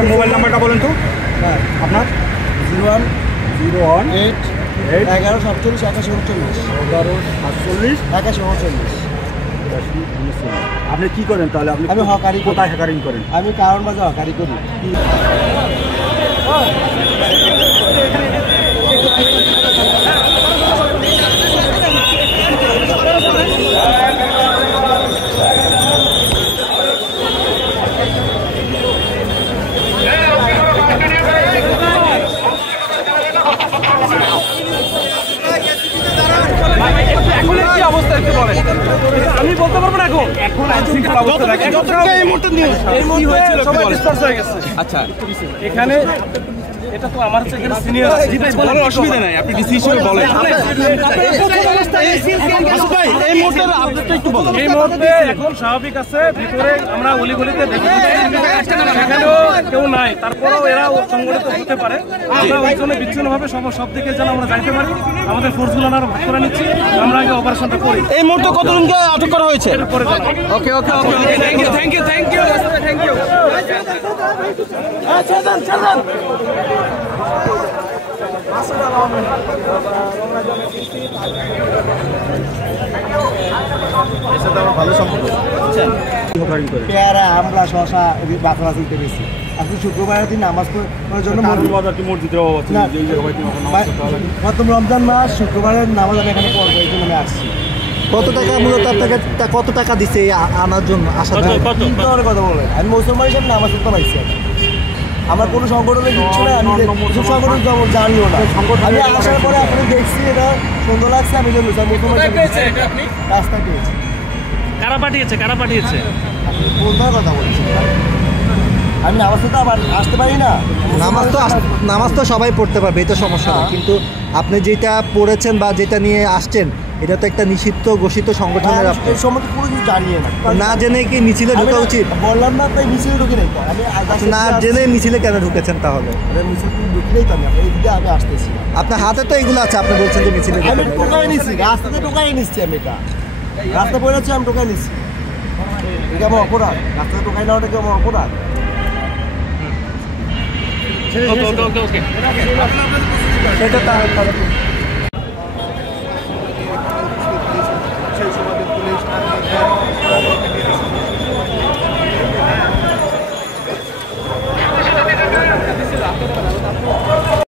আপনার মোবাইল নাম্বারটা বলুন তো। আপনার 0108 1147 8139 1147 আপনি কি করেন তাহলে? আমি হকারি। কোথায় হকারিং করেন? আমি কারণ মাঝে হকারি করি। আমি বলতে পারবো না এখন এই মুহূর্তে আচ্ছা এখানে এটা তো আমার হচ্ছে এখানে সিনিয়র বলার অসুবিধা নাই, আপনি ডিসি হিসেবে বলেন। এই মুহূর্তে আপডেটটা একটু বলেন। এই মুহূর্তে এখন স্বাভাবিক আছে, ভিতরে আমরা অলিগলিতে দেখি সেখানেও কেউ নাই, তারপরেও এরা সংগঠিত হতে পারে। আমরা ওই জন্য বিচ্ছিন্নভাবে সব দিকে যেন আমরা যাইতে পারি, আমাদের ফোর্সগুলো আমরা ভাগ করে নিচ্ছি, আমরা আগে অপারেশনটা করি। এই মুহূর্তে কতজনকে আটক করা হয়েছে? এরপরে okay okay okay thank you thank you thank you thank you. ভালো সম্পর্ক পেয়ারা, আমলা, শশা, বাকরা চিনতে গেছি। আপনি শুক্রবারের দিন নামাজ পড়ার জন্য প্রথম রমজান মাস শুক্রবারের নামাজ আমি এখানে পড়বো, এই জন্য আমি আসছি। কত টাকা মূলত আপনাকে কত টাকা দিচ্ছে আনার জন্য? আসার কথা বলেন, আমি মুসলমান হিসেবে নামাজ পড়তে পারছি। আমার কোনো সংগঠনে কিচ্ছু না, আমি সংগঠন জানিও না। আমি আসার পরে আপনি দেখছি এটা সুন্দর লাগছে, আমি জন্য রাস্তা পেয়েছি। কারা পাঠিয়েছে কারা পাঠিয়েছে? কোথায় কথা বলছি? আমি নামাজ তো আবার আসতে পারি না। নামাজ তো সবাই পড়তে পারবে, এটা সমস্যা না, কিন্তু আপনি যেটা পড়েছেন বা যেটা নিয়ে আসছেন এটা তো একটা নিষিদ্ধ ঘোষিত সংগঠনের। এর সম্বন্ধে কোনো কিছু জানিয়ে না জেনে কি মিছিলে ঢোকা উচিত? বললাম না, তাই মিছিলে ঢুকে নেই। আমি না জেনে মিছিলে কেন ঢুকেছেন তাহলে? মিছিল ঢুকে নেই তো, আমি এইদিকে আমি আসতেছি। আপনার হাতে তো এগুলো আছে, আপনি বলছেন যে মিছিলে আমি টোকাই নিচ্ছি, রাস্তাতে টোকাই নিচ্ছি। আমি এটা রাস্তা পড়ে যাচ্ছি, আমি টোকাই নিচ্ছি। এটা আমার অপরাধ, রাস্তাতে টোকাই নেওয়াটা কি আমার অপরাধ? ওকে ওকে ওকে সেটা